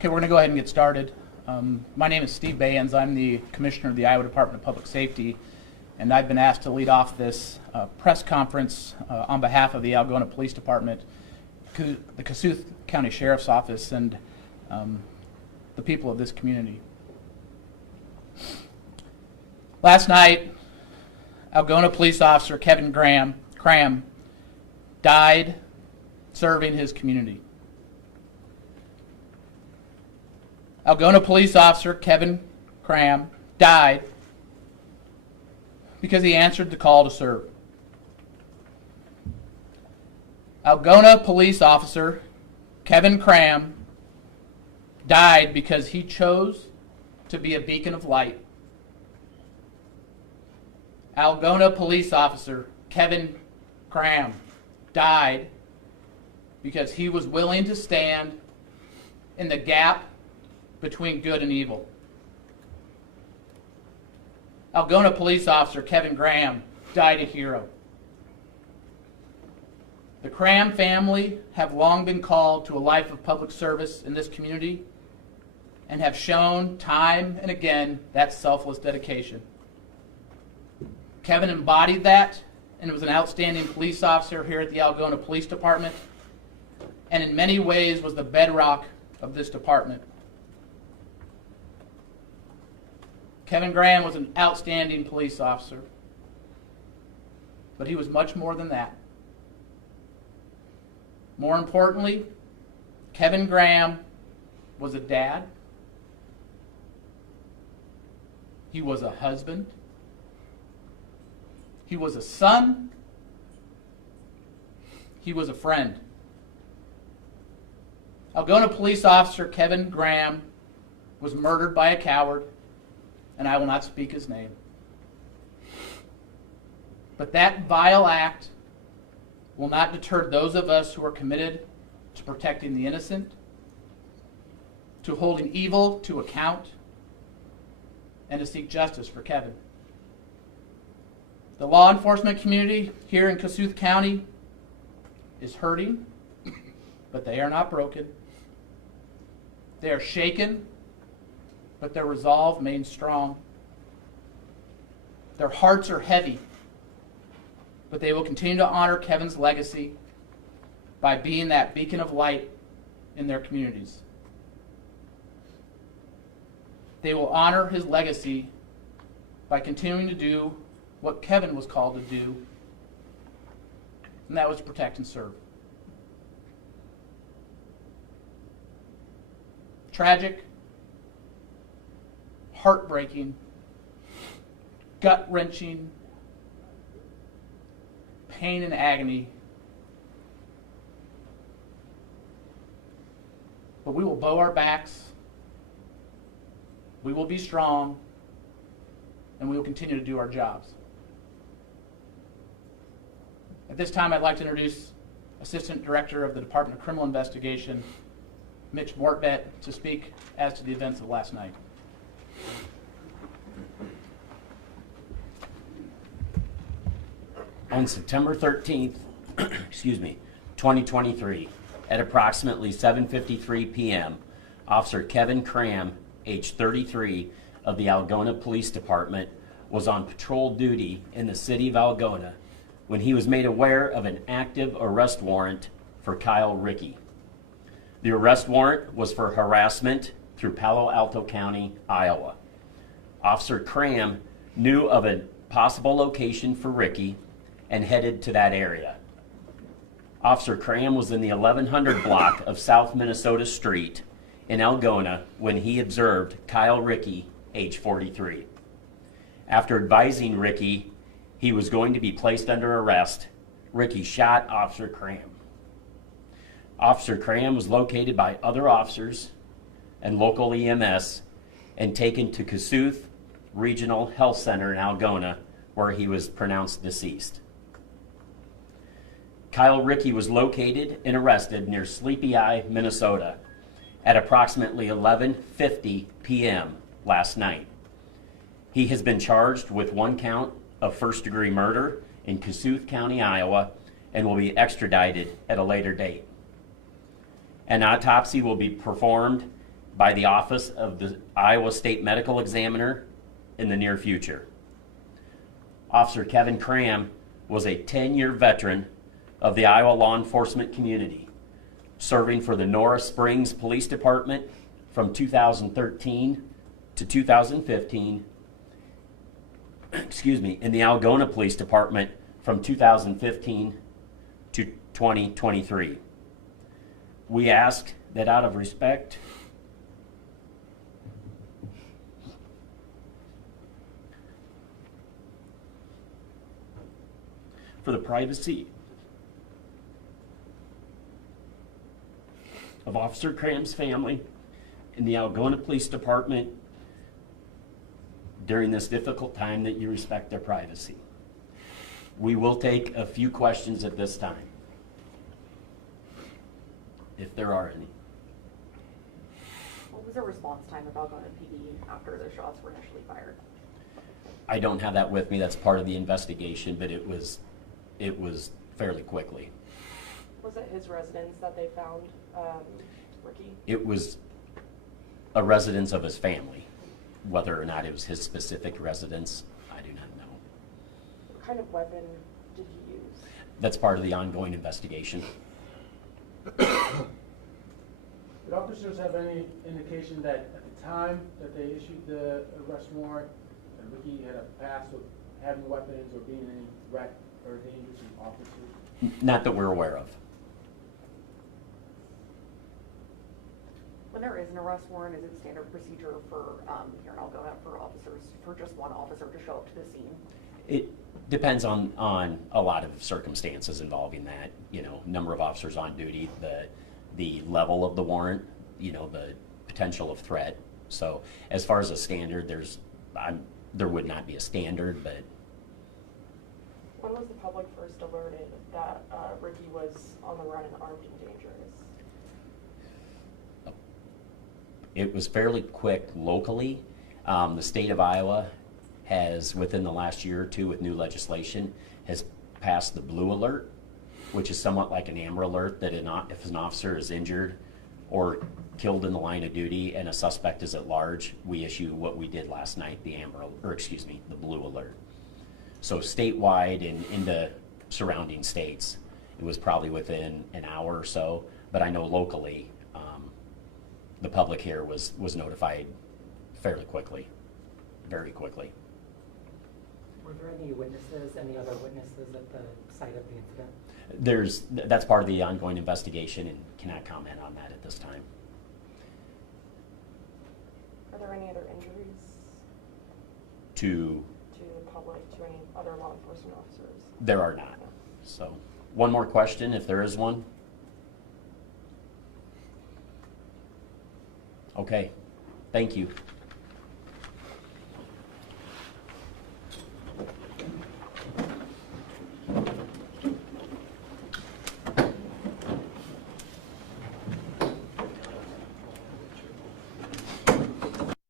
Okay, we're going to go ahead and get started. My name is Steve Bayens. I'm the Commissioner of the Iowa Department of Public Safety, and I've been asked to lead off this press conference on behalf of the Algona Police Department, the Kossuth County Sheriff's Office, and the people of this community. Last night, Algona Police Officer Kevin Cram died serving his community. Algona Police Officer Kevin Cram died because he answered the call to serve. Algona Police Officer Kevin Cram died because he chose to be a beacon of light. Algona Police Officer Kevin Cram died because he was willing to stand in the gap between good and evil. Algona Police Officer Kevin Graham died a hero. The Cram family have long been called to a life of public service in this community and have shown time and again that selfless dedication. Kevin embodied that and was an outstanding police officer here at the Algona Police Department, and in many ways was the bedrock of this department. Kevin Graham was an outstanding police officer, but he was much more than that. More importantly, Kevin Graham was a dad. He was a husband. He was a son. He was a friend. Algona Police Officer Kevin Graham was murdered by a coward, and I will not speak his name. But that vile act will not deter those of us who are committed to protecting the innocent, to holding evil to account, and to seek justice for Kevin. The law enforcement community here in Kossuth County is hurting, but they are not broken. They are shaken, but their resolve remains strong. Their hearts are heavy, but they will continue to honor Kevin's legacy by being that beacon of light in their communities. They will honor his legacy by continuing to do what Kevin was called to do, and that was to protect and serve. Tragic, heartbreaking, gut-wrenching, pain and agony. But we will bow our backs, we will be strong, and we will continue to do our jobs. At this time, I'd like to introduce Assistant Director of the Department of Criminal Investigation, Mitch Mortbett, to speak as to the events of last night. On September 13th, 2023, at approximately 7:53 p.m., Officer Kevin Cram, age 33, of the Algona Police Department, was on patrol duty in the city of Algona when he was made aware of an active arrest warrant for Kyle Rickey. The arrest warrant was for harassment through Palo Alto County, Iowa. Officer Cram knew of a possible location for Rickey and headed to that area. Officer Cram was in the 1100 block of South Minnesota Street in Algona when he observed Kyle Rickey, age 43. After advising Rickey he was going to be placed under arrest, Rickey shot Officer Cram. Officer Cram was located by other officers and local EMS and taken to Kossuth Regional Health Center in Algona, where he was pronounced deceased. Kyle Rickey was located and arrested near Sleepy Eye, Minnesota at approximately 11:50 p.m. last night. He has been charged with one count of first-degree murder in Kossuth County, Iowa, and will be extradited at a later date. An autopsy will be performed by the Office of the Iowa State Medical Examiner in the near future. Officer Kevin Cram was a 10-year veteran of the Iowa law enforcement community, serving for the Norris Springs Police Department from 2013 to 2015, in the Algona Police Department from 2015 to 2023. We ask that out of respect for the privacy of Officer Cram's family in the Algona Police Department during this difficult time, that you respect their privacy. We will take a few questions at this time, if there are any. What was the response time of Algona PD after the shots were initially fired? I don't have that with me. That's part of the investigation, but it was fairly quickly. Was it his residence that they found Ricky? It was a residence of his family. Whether or not it was his specific residence, I do not know. What kind of weapon did he use? That's part of the ongoing investigation. Did officers have any indication that at the time that they issued the arrest warrant, that Ricky had a past of having weapons or being any threat or danger to officers? Not that we're aware of. When there is an arrest warrant, is it standard procedure for here in Algona for officers, for just one officer to show up to the scene? It depends on a lot of circumstances involving that, number of officers on duty, the level of the warrant, the potential of threat. So as far as a standard, there would not be a standard, but. When was the public first alerted that Ricky was on the run and armed and dangerous? It was fairly quick locally. The state of Iowa has, within the last year or two with new legislation, has passed the blue alert, which is somewhat like an amber alert, that if an officer is injured or killed in the line of duty and a suspect is at large, we issue what we did last night, the blue alert. So statewide and into surrounding states, it was probably within an hour or so, but I know locally, the public here was notified fairly quickly, very quickly. Were there any other witnesses at the site of the incident? That's part of the ongoing investigation and cannot comment on that at this time. Are there any other injuries To the public, to any other law enforcement officers? There are not. So, one more question, if there is one. Okay, thank you.